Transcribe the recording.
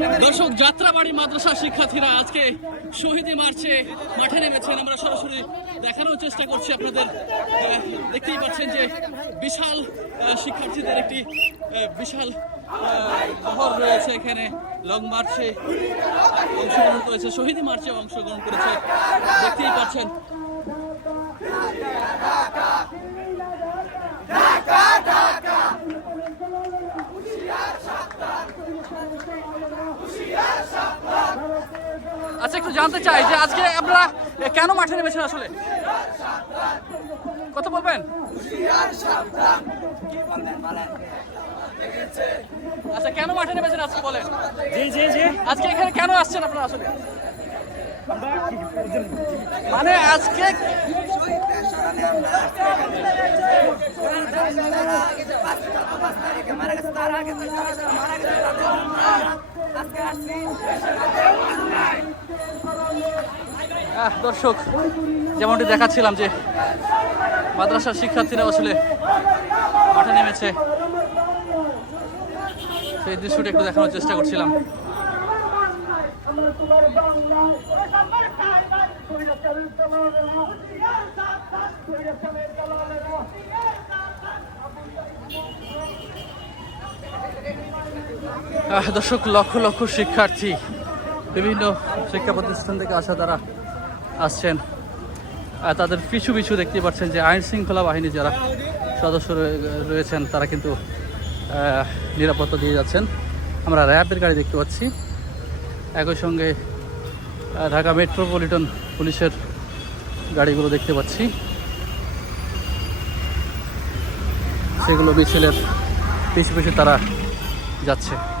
দর্শক, যাত্রাবাড়ি মাদ্রাসা শিক্ষার্থীরা আজকে শহীদী মার্চে মাঠে নেমেছেন। আমরা সরাসরি দেখানোর চেষ্টা করছি আপনাদের। দেখতেই পাচ্ছেন যে বিশাল শিক্ষার্থীদের একটি বিশাল বহর রয়েছে এখানে। লং মার্চে অংশগ্রহণ করেছে, শহীদী মার্চে অংশগ্রহণ করেছে। দেখতেই পাচ্ছেন আচ্ছা একটু জানতে চাই যে আজকে আপনারা এ, কেন মাঠে নেমেছেন আসলে কত বলবেন আচ্ছা কেন মাঠে নেমেছেন আজকে বলেন জি জি জি আজকে এখানে কেন আসছেন আপনারা আসলে মানে আজকে আহ, দর্শক, যেমনটি দেখাচ্ছিলাম যে মাদ্রাসার শিক্ষার্থীরা আসলে মাঠে নেমেছে। সেই দৃশ্যটি একটু দেখানোর চেষ্টা করছিলাম। দর্শক, লক্ষ লক্ষ শিক্ষার্থী বিভিন্ন শিক্ষা প্রতিষ্ঠান থেকে আসা তারা আসছেন। আহ, তাদের পিছু পিছু দেখতে পাচ্ছেন যে আইন শৃঙ্খলা বাহিনী যারা সদস্য রয়ে- রয়েছেন তারা কিন্তু নিরাপত্তা দিয়ে যাচ্ছেন। আমরা র্যাবের গাড়ি দেখতে পাচ্ছি। একই সঙ্গে ঢাকা মেট্রোপলিটন পুলিশের গাড়িগুলো দেখতে পাচ্ছি। সেগুলো মিছিলের পিছু পিছু তারা যাচ্ছে।